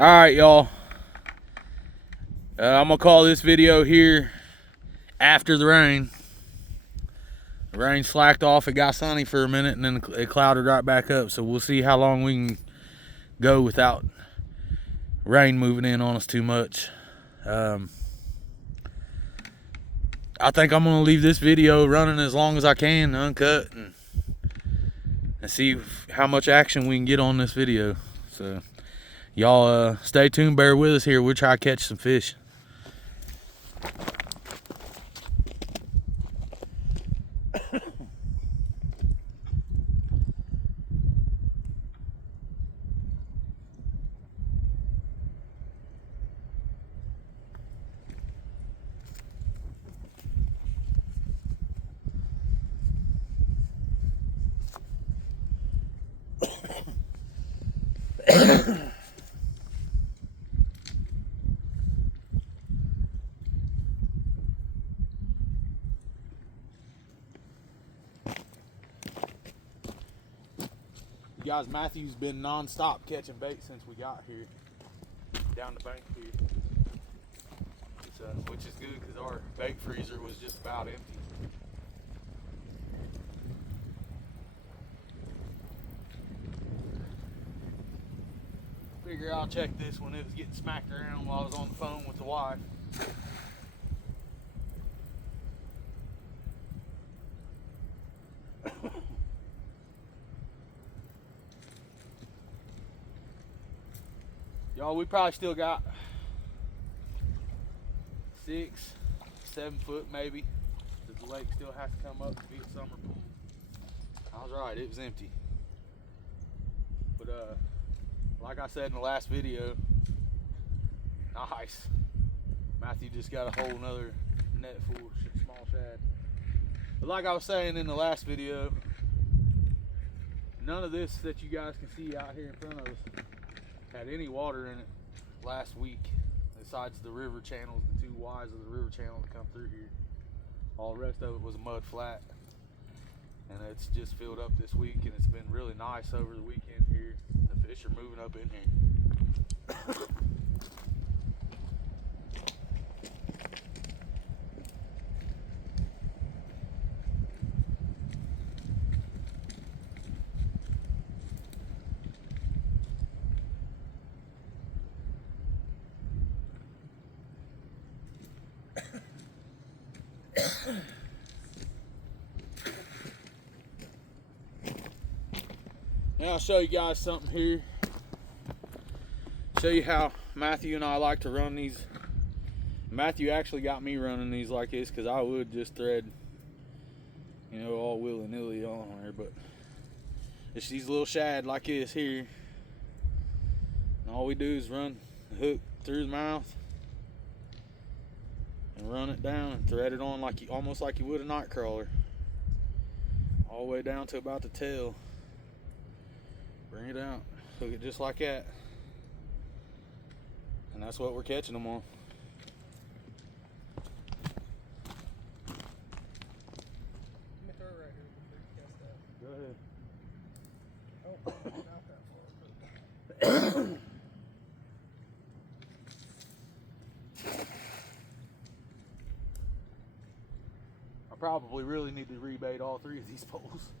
All right, y'all. I'm gonna call this video here after the rain. The rain slacked off. It got sunny for a minute, and then it clouded right back up. So we'll see how long we can go without rain moving in on us too much. I think I'm gonna leave this video running as long as I can, uncut, and see how much action we can get on this video. So y'all stay tuned, bear with us here. We'll try to catch some fish. You guys, Matthew's been non-stop catching bait since we got here, down the bank here. Which is good because our bait freezer was just about empty. Figure I'll check this when it was getting smacked around while I was on the phone with the wife. Y'all, we probably still got 6, 7 foot maybe. The lake still has to come up to be a summer pool. I was right, it was empty. But like I said in the last video, nice. Matthew just got a whole nother net full of small shad. But like I was saying in the last video, none of this that you guys can see out here in front of us had any water in it last week, besides the river channels, the 2 Ys of the river channel that come through here. All the rest of it was a mud flat, and it's just filled up this week, and it's been really nice over the weekend here. The fish are moving up in here. Now I'll show you guys something here. Show you how Matthew and I like to run these. Matthew actually got me running these like this because I would just thread, you know, all willy-nilly on there, but it's these little shad like this here, and all we do is run the hook through the mouth and run it down and thread it on like almost like you would a night crawler, all the way down to about the tail. Bring it out, hook it just like that, and that's what we're catching them on. Let me throw it right here before you cast that. Go ahead. Oh, not that far. I probably really need to rebait all 3 of these poles.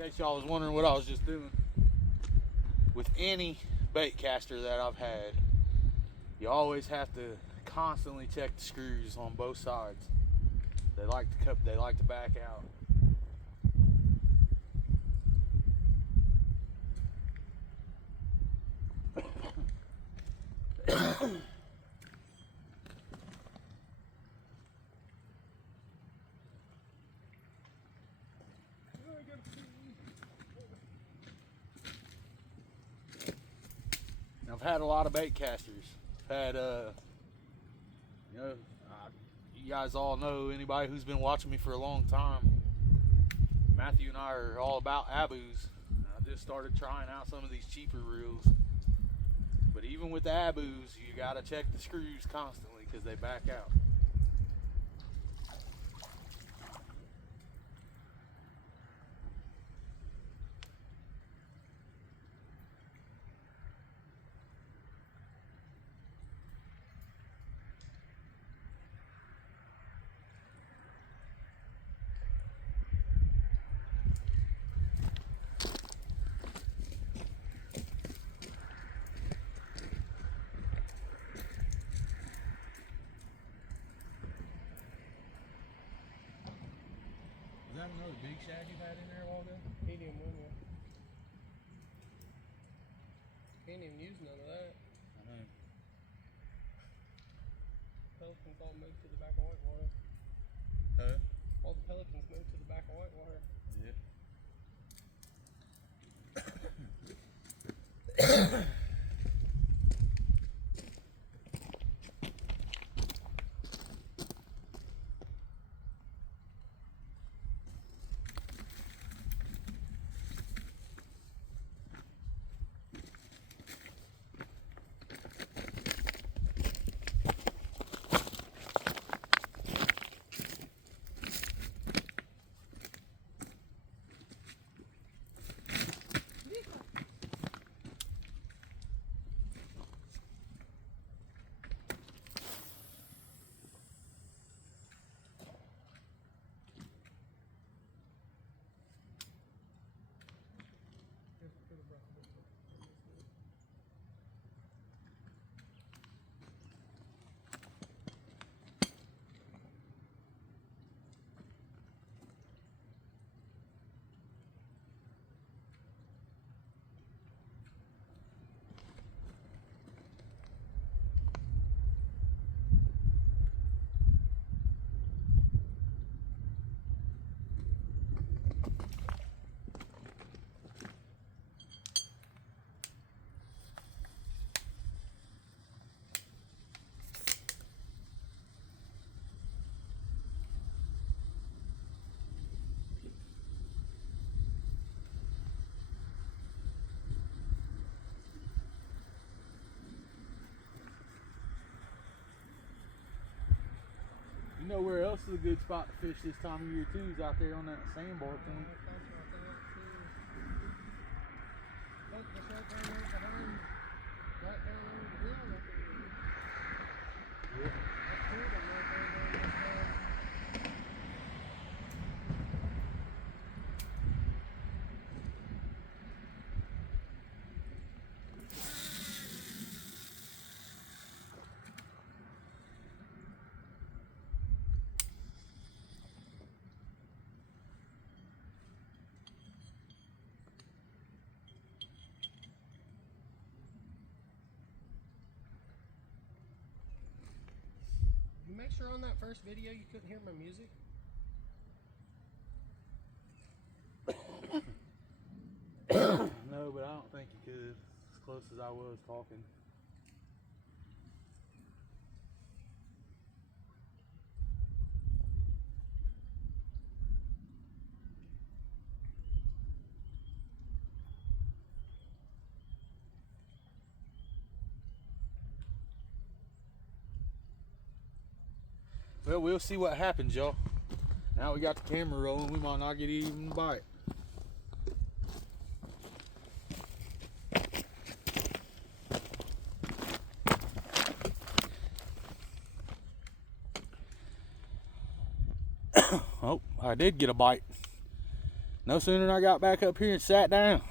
In case y'all was wondering what I was just doing. With any bait caster that I've had, you always have to constantly check the screws on both sides. They like to back out. I've had a lot of bait casters. I've had, you guys all know, anybody who's been watching me for a long time, Matthew and I are all about Abus. I just started trying out some of these cheaper reels. But even with the Abus, you gotta check the screws constantly because they back out. Is that another big shad you had in there a while ago? He didn't win one. Can't even use none of that. I know. Pelicans all moved to the back of whitewater. Huh? All the pelicans moved to the back of whitewater. Yeah. You know where else is a good spot to fish this time of year too is out there on that sandbar point. Yeah. You make sure on that first video you couldn't hear my music. No, but I don't think you could, as close as I was talking. Well, we'll see what happens, y'all. Now we got the camera rolling, we might not get even a bite. Oh, I did get a bite. No sooner than I got back up here and sat down.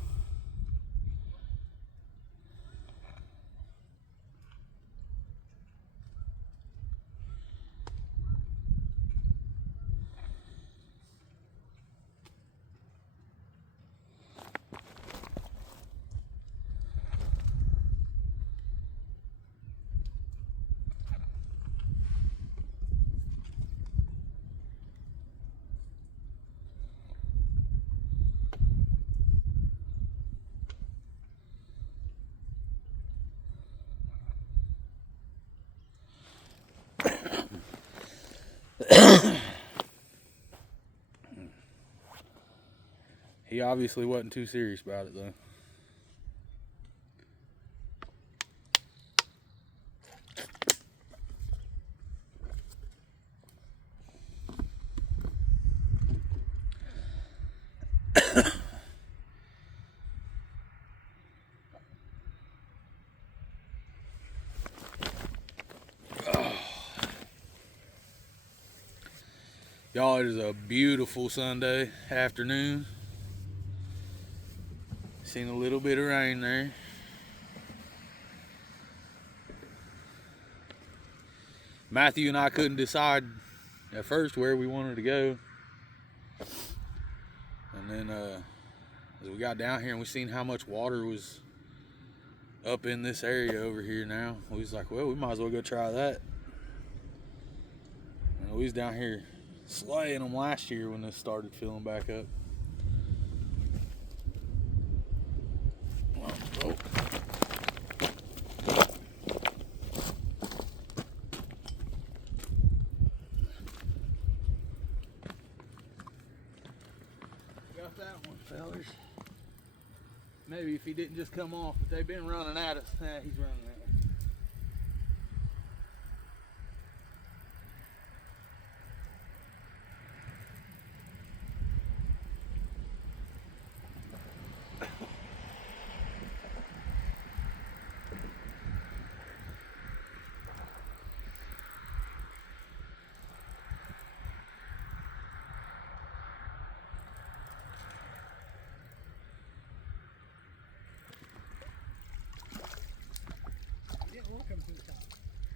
He obviously wasn't too serious about it though. Y'all, it is a beautiful Sunday afternoon. Seen a little bit of rain there. Matthew and I couldn't decide at first where we wanted to go. And then as we got down here and we seen how much water was up in this area over here now, we was like, well, we might as well go try that. And we was down here slaying them last year when this started filling back up. Oh. Got that one, fellas. Maybe if he didn't just come off, but they've been running at us. Nah, he's running at us.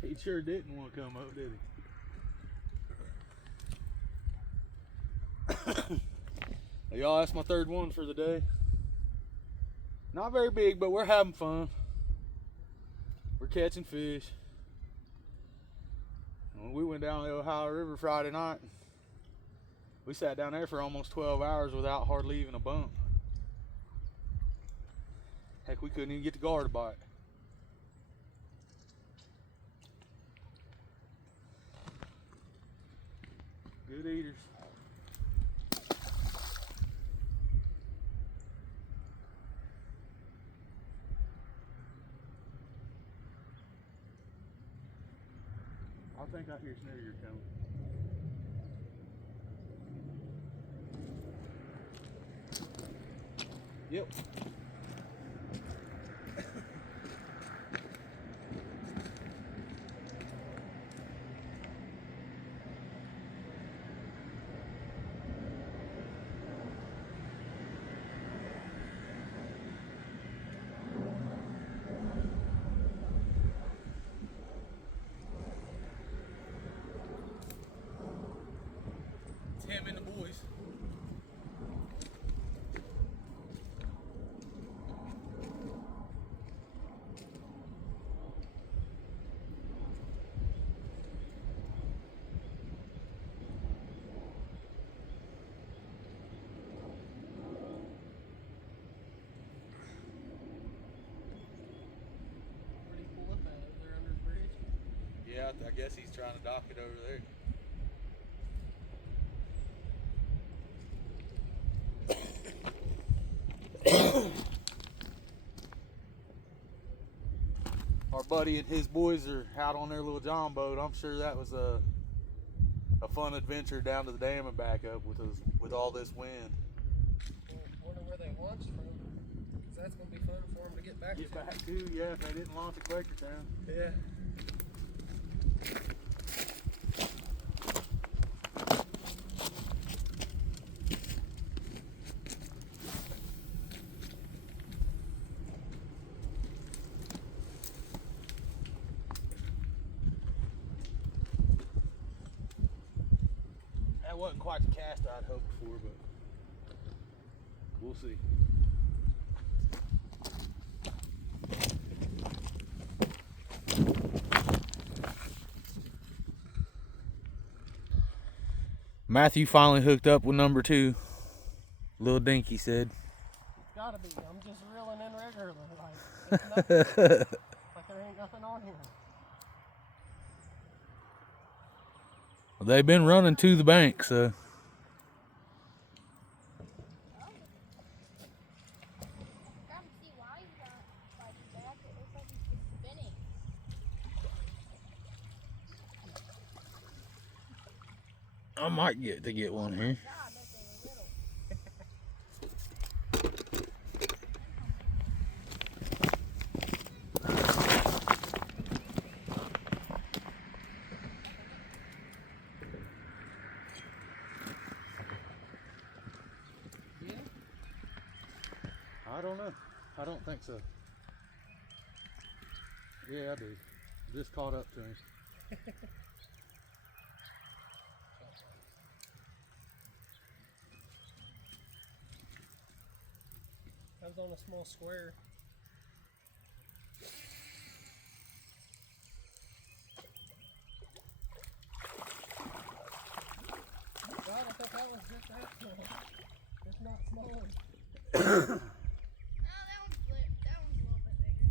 He sure didn't want to come up, did he? Y'all, that's my third one for the day. Not very big, but we're having fun. We're catching fish. When we went down the Ohio River Friday night, we sat down there for almost 12 hours without hardly even a bump. Heck, we couldn't even get the gar to bite. Good eaters. I think I hear Snoozer coming. Yep. Him and the boys. Where'd he pull up at? Over there under the bridge? Yeah, I guess he's trying to dock it over there. Our buddy and his boys are out on their little John boat. I'm sure that was a fun adventure down to the dam and back up with all this wind. Well, wonder where they launched from, because that's going to be fun for them to get back to. Get back to, yeah, if they didn't launch at Quakertown. Yeah. wasn't quite the cast I'd hoped for, but we'll see. Matthew finally hooked up with number 2. Little Dinky said. It's gotta be. I'm just reeling in regularly. Like, it's nothing. Like there ain't nothing on here. Well, they've been running to the bank, so. I might get to get one here. I don't know. I don't think so. Yeah, I do. Just caught up to him. I was on a small square. God, I thought that was just that small. It's not small. Oh, that one's a little bit bigger.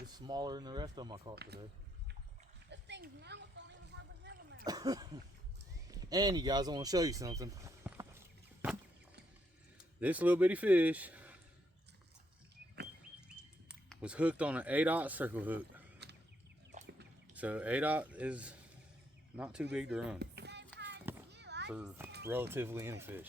It's smaller than the rest of them I caught today. This thing's mouth don't even hardly have a mouth. And you guys, I want to show you something. This little bitty fish was hooked on an 8/0 circle hook. So 8/0 is not too big to run for relatively any fish.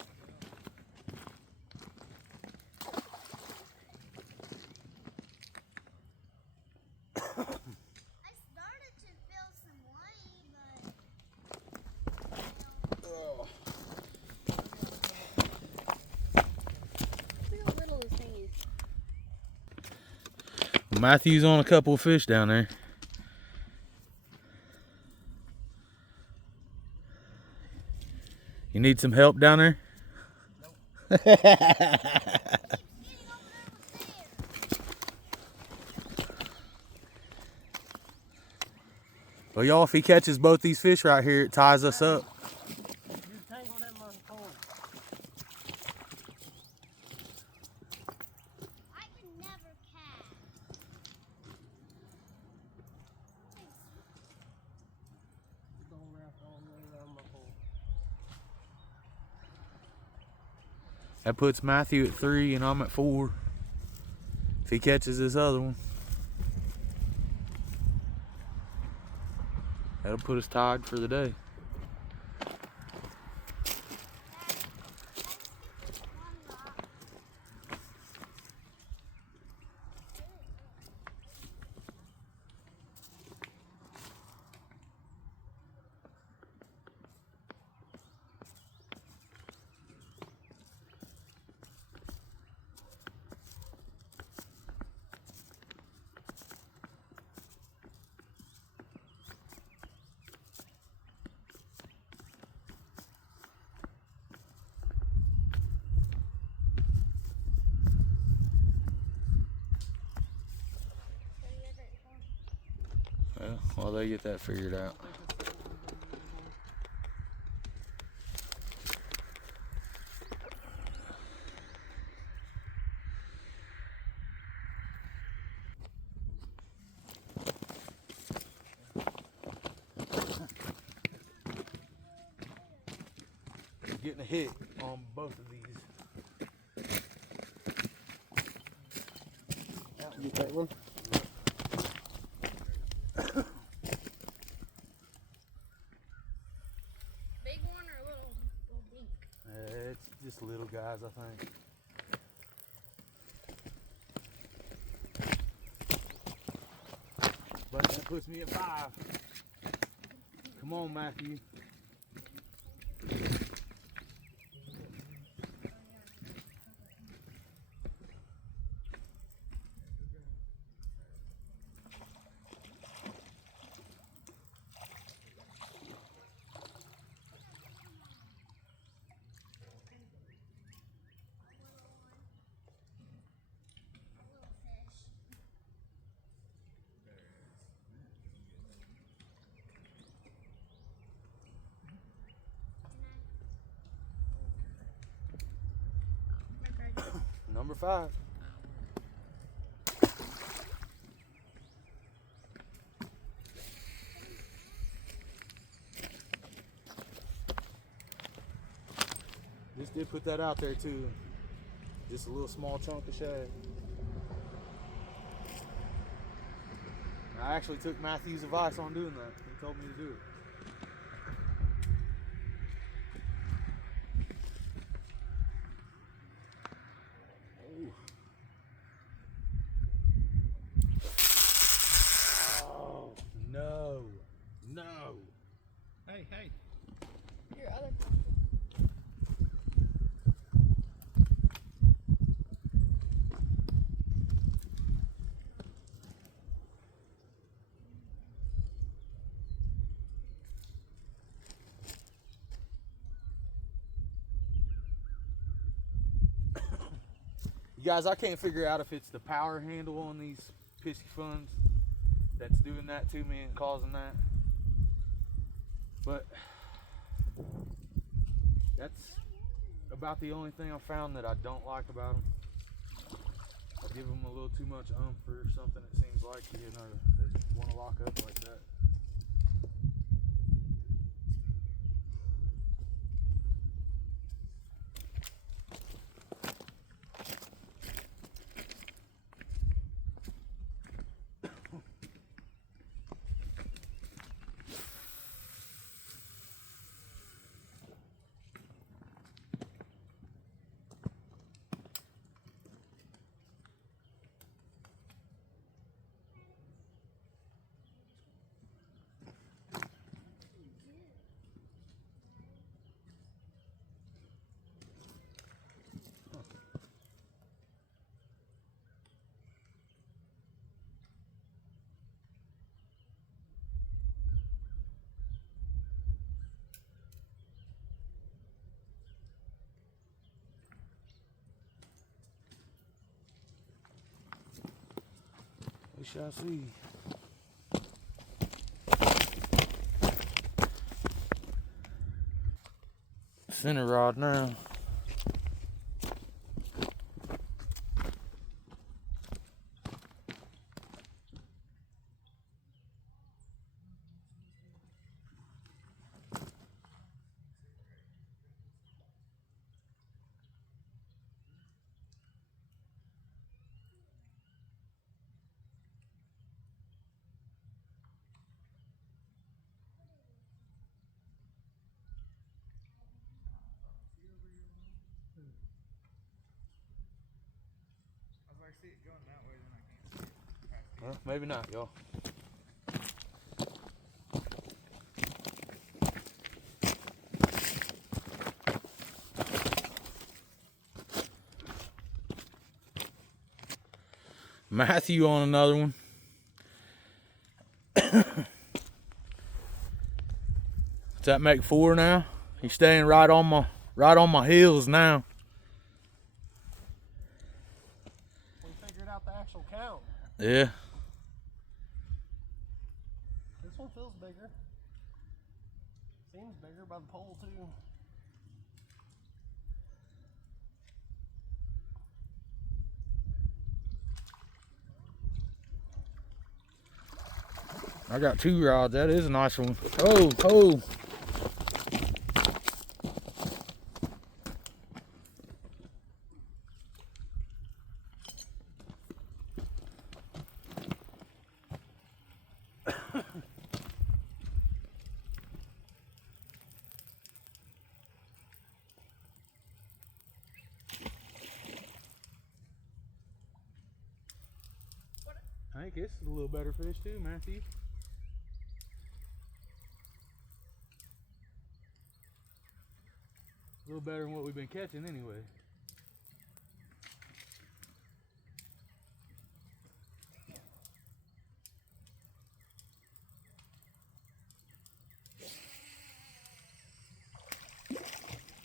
I started to feel some weight, but Oh. look how little this thing is. Matthew's on a couple of fish down there. You need some help down there? Nope. Well, y'all, if he catches both these fish right here, it ties us up. You tangled in my pole. I can never cast. It's going wrapped all the way around my pole. That puts Matthew at 3 and I'm at 4. If he catches this other one, that'll put us tied for the day. Well, while they get that figured out. Getting a hit on both of these. Get that one. Big one or a little dink? It's just little guys, I think. But that puts me at 5. Come on, Matthew. number 5. Just did put that out there too. Just a little small chunk of shad. I actually took Matthew's advice on doing that. He told me to do it. Oh, no. No. Hey, hey. Your other. You guys, I can't figure out if it's the power handle on these pissy funds that's doing that to me and causing that. But that's about the only thing I found that I don't like about them. I give them a little too much oomph or something, it seems like, you know, they want to lock up like that. We shall see. Center rod now. I see it going that way, then I can't see it. Well, maybe not, y'all. Matthew on another one. Does that make 4 now? He's staying right on my heels now. We figured out the actual count. Yeah. This one feels bigger. Seems bigger by the pole too. I got 2 rods. That is a nice one. Oh, oh. I think this is a little better fish too, Matthew. A little better than what we've been catching anyway.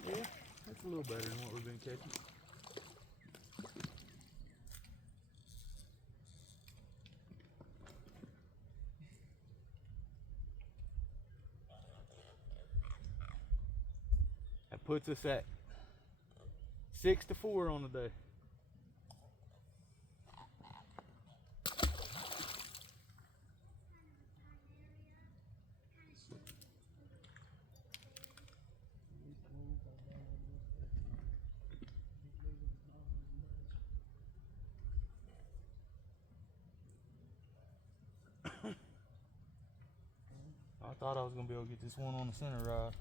Yeah, that's a little better than what we've been catching. That puts us at 6-4 on the day. I thought I was gonna be able to get this one on the center rod.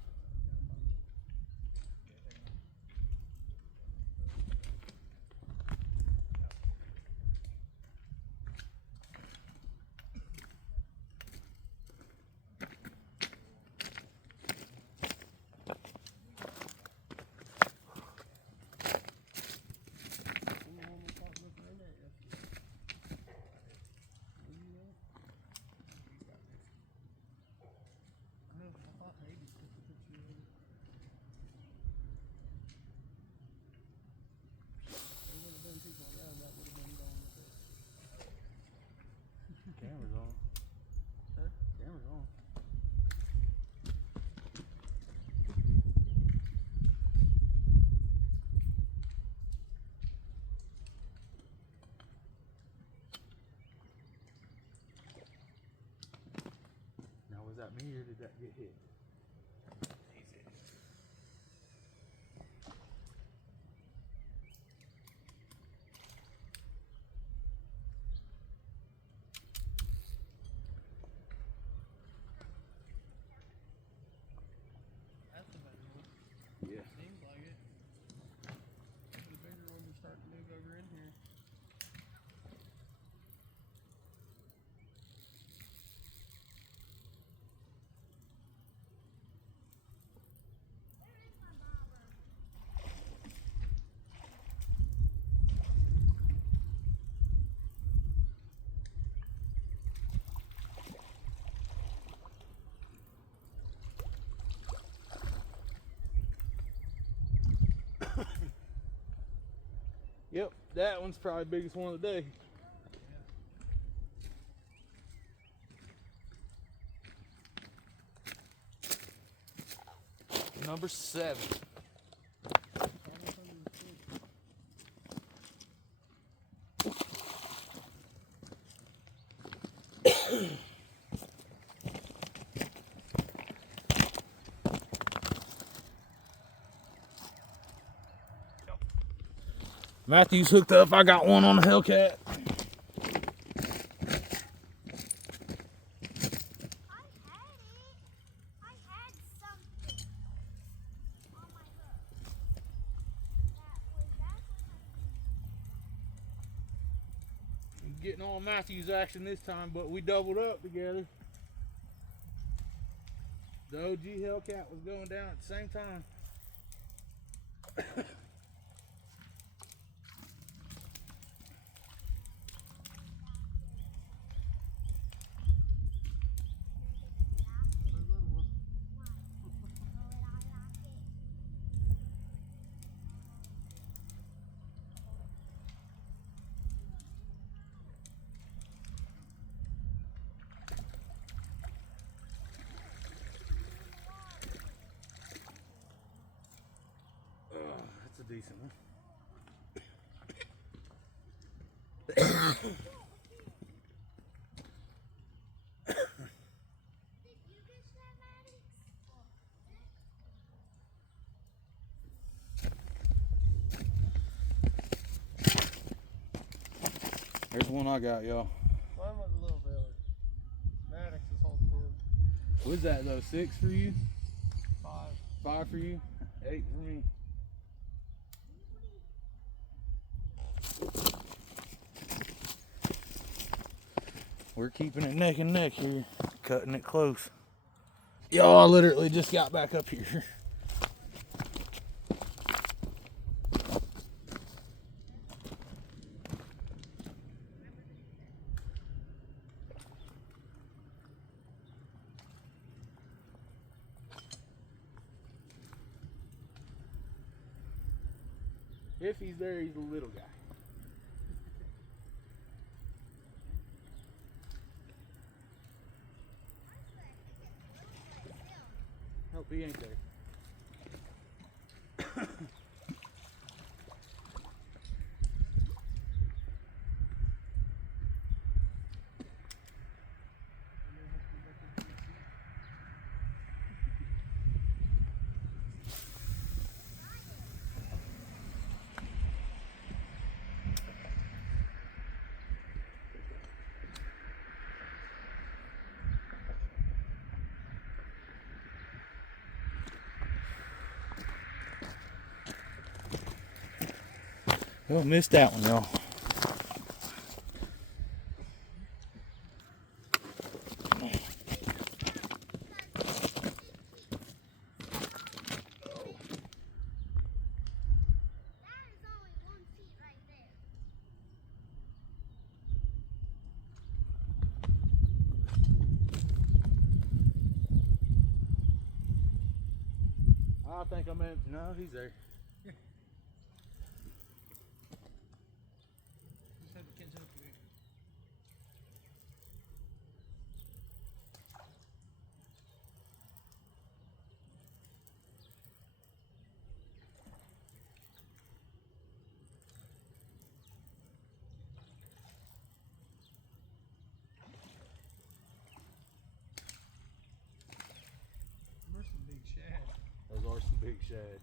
Camera's on. Huh? Camera's on. Now was that me or did that get hit? That's the bigger one. Yeah. Seems like it. The bigger ones are starting to move over in here. Yep, that one's probably the biggest one of the day. Number 7. Matthew's hooked up. I got one on the Hellcat. I had something on my hook. Getting on Matthew's action this time, but we doubled up together. The OG Hellcat was going down at the same time. That's a decent one. There's one I got, y'all. Mine was a little belly. Maddox is holding him. What's that though? 6 for you? 5. 5 for you? 8 for me. We're keeping it neck and neck here, cutting it close. Y'all, I literally just got back up here. If he's there, he's a little guy. Hope he ain't there. Well, missed that one, y'all. That is only 1 feet right there. I think I meant, no, he's there. Just had to catch up to it. There's some big shad. Those are some big shad.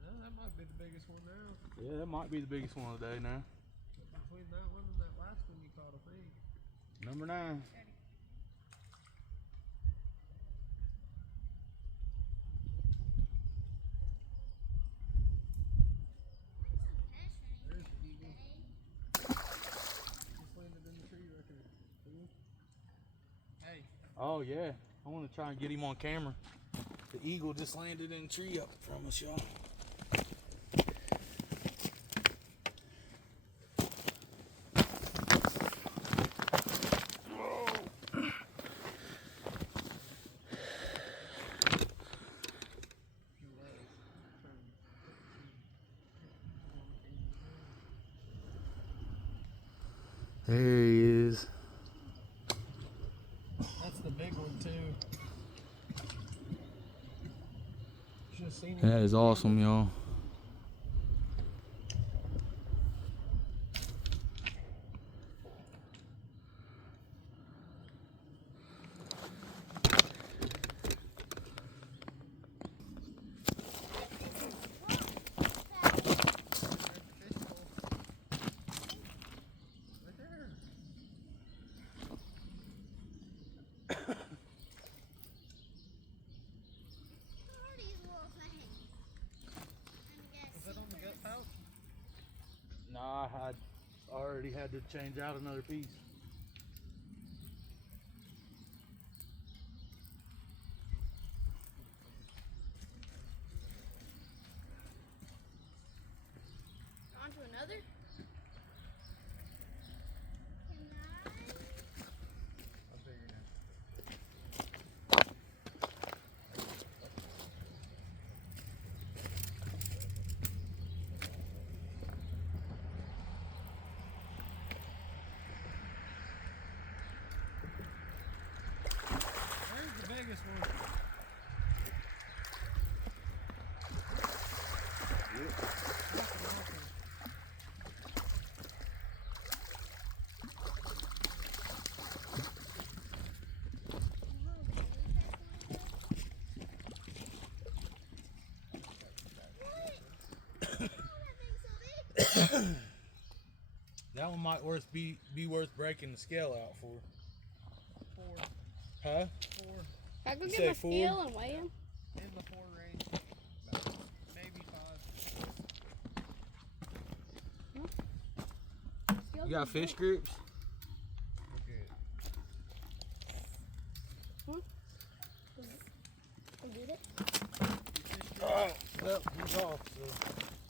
No, that might be the biggest one now. Yeah, that might be the biggest one of the day now. Between that one and that last one you caught, I think. Number 9. There's the eagle. Just landed in the tree right there. Ooh. Hey, Oh yeah, I want to try and get him on camera. The eagle just landed in a tree up from us, y'all. There he is. that's the big one too. Just seen That is awesome, y'all. What are these little things? Is that on the gut pouch? Nah, I already had to change out another piece. On to another? Can I? I figured it. There's the biggest one. That's an awesome. That one might be worth breaking the scale out for. 4. Huh? 4. Can I go You get say my 4? scale and weigh him? In the 4 range. About maybe 5. You got fish grips? We're good. Go get it? Oh, well, he's off. So.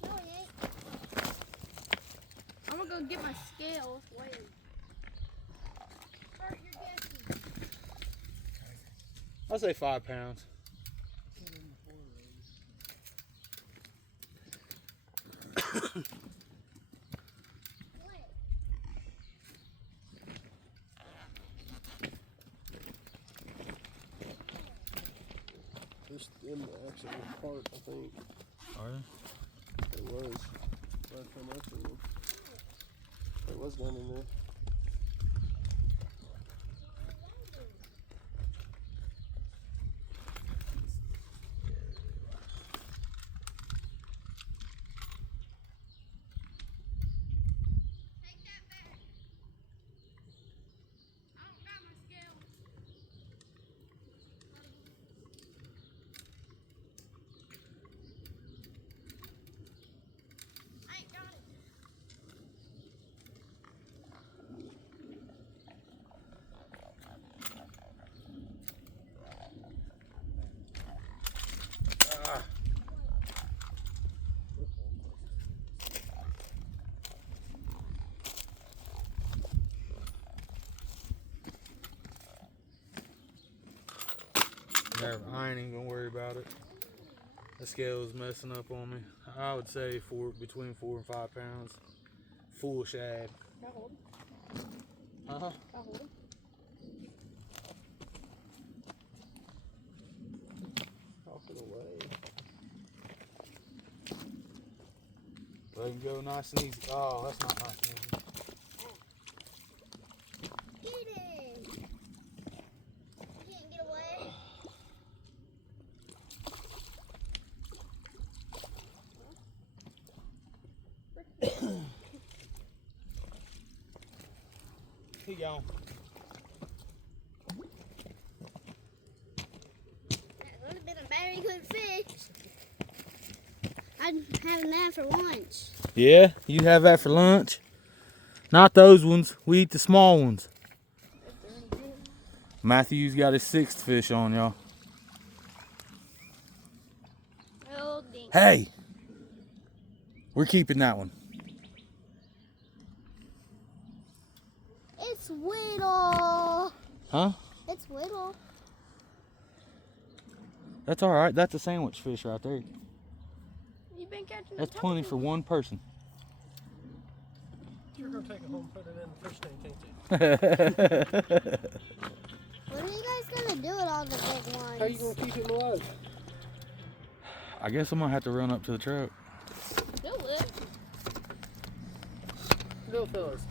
No, he ain't. I'm gonna go get my scale. Weigh him. Bert, you're guessing. I'll say 5 pounds. Put in the 4 range. What? Just in the actual part, I think. Are you? It was. Last time I seen him. It was down in there. Take that back. I ain't even gonna worry about it. The scale is messing up on me. I would say between 4 and 5 pounds. Full shad. How old? Uh-huh. How old? Off and away. Let him go nice and easy. Oh, that's not nice and easy. Get it! You can't get away. He gone. That would have been a very good fish. I'd have that for lunch. Yeah, you have that for lunch. Not those ones. We eat the small ones. Matthew's got his 6th fish on, y'all. Oh, dang. Hey! We're keeping that one. It's Whittle. Huh? It's Whittle. That's all right. That's a sandwich fish right there. You've been catching That's plenty for one person. You're gonna take it home, put it in the fish tank, ain't you? What are you guys gonna do with all the big ones? How you gonna keep him alive? I guess I'm gonna have to run up to the truck. Do it. No, fellas.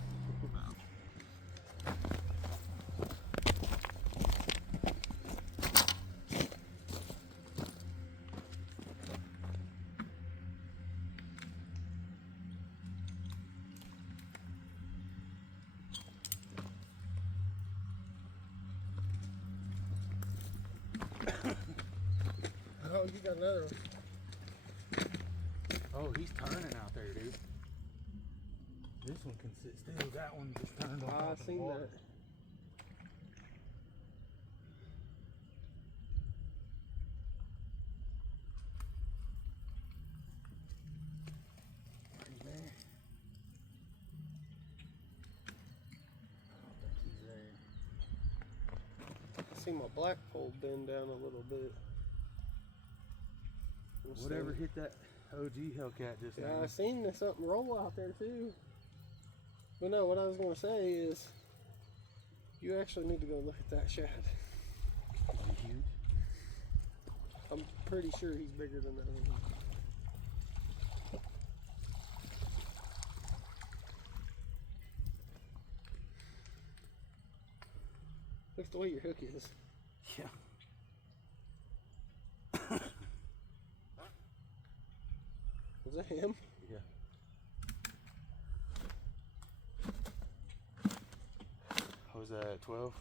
Oh, you got another one. Oh, he's turning out there, dude. This one can sit still. That one just turned on. I seen that. Right there. I don't think he's there. I see my black pole bend down a little bit. We'll Whatever see. hit that OG Hellcat just Yeah, now. I seen there's something roll out there too. But no, what I was gonna say is, you actually need to go look at that shad. Is he huge? I'm pretty sure he's bigger than that one. Look at the way your hook is. Yeah. Was that him? Yeah. What was that, 12?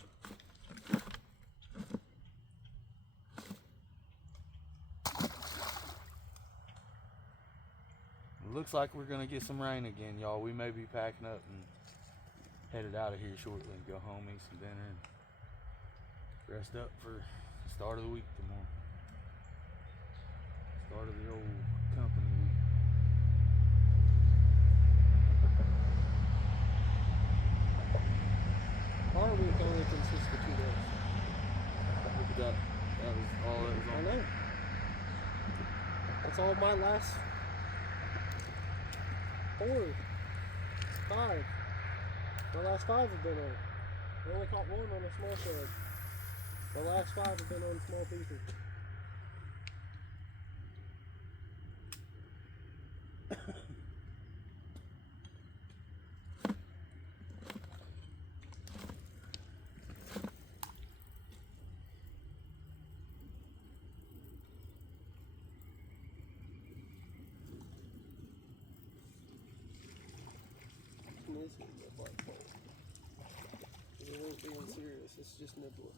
It looks like we're gonna get some rain again, y'all. We may be packing up and headed out of here shortly and go home, eat some dinner, and rest up for the start of the week tomorrow. Start of the old company week. Our week only consists of 2 days. Look at that. That was all that was I on. know. That's all my last 4, 5. My last 5 have been on. I only caught 1 on a small shad. The last 5 have been on small pieces. This is a black pole. It ain't being serious, it's just nibbling.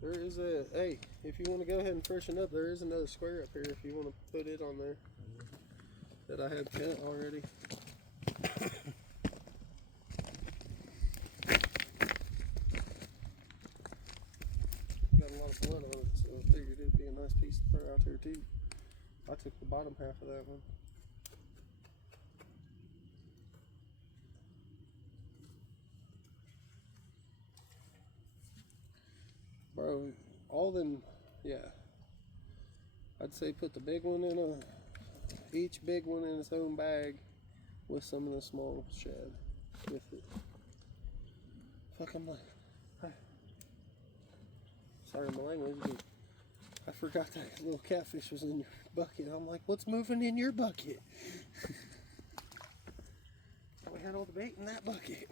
There is hey, if you want to go ahead and freshen up, there is another square up here if you want to put it on there. That I had cut already. Got a lot of blood on it, so I figured it'd be a nice piece to throw out there too. I took the bottom half of that one. Bro, all them, yeah. I'd say put the big one in each big one in its own bag with some of the small shad with it. Fuck, I'm like, sorry my language, but I forgot that little catfish was in your bucket. I'm like, what's moving in your bucket? We had all the bait in that bucket.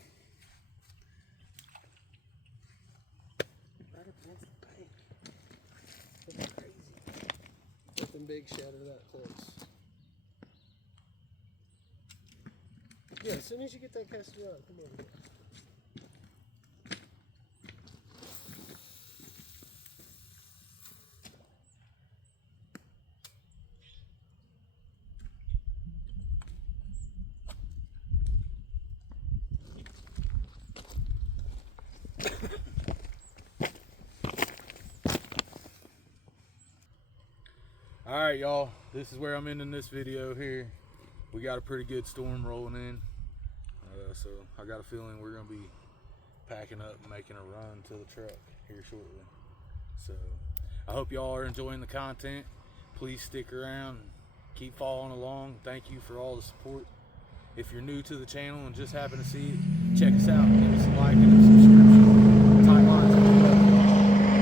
Right up against the bank. That's crazy. Nothing big shad are that close. Yeah, as soon as you get that casted rod, come over here. Alright y'all, this is where I'm ending this video here. We got a pretty good storm rolling in. So I got a feeling we're going to be packing up and making a run to the truck here shortly. So I hope y'all are enjoying the content. Please stick around and keep following along. Thank you for all the support. If you're new to the channel and just happen to see it, check us out. Give us a like and a subscribe.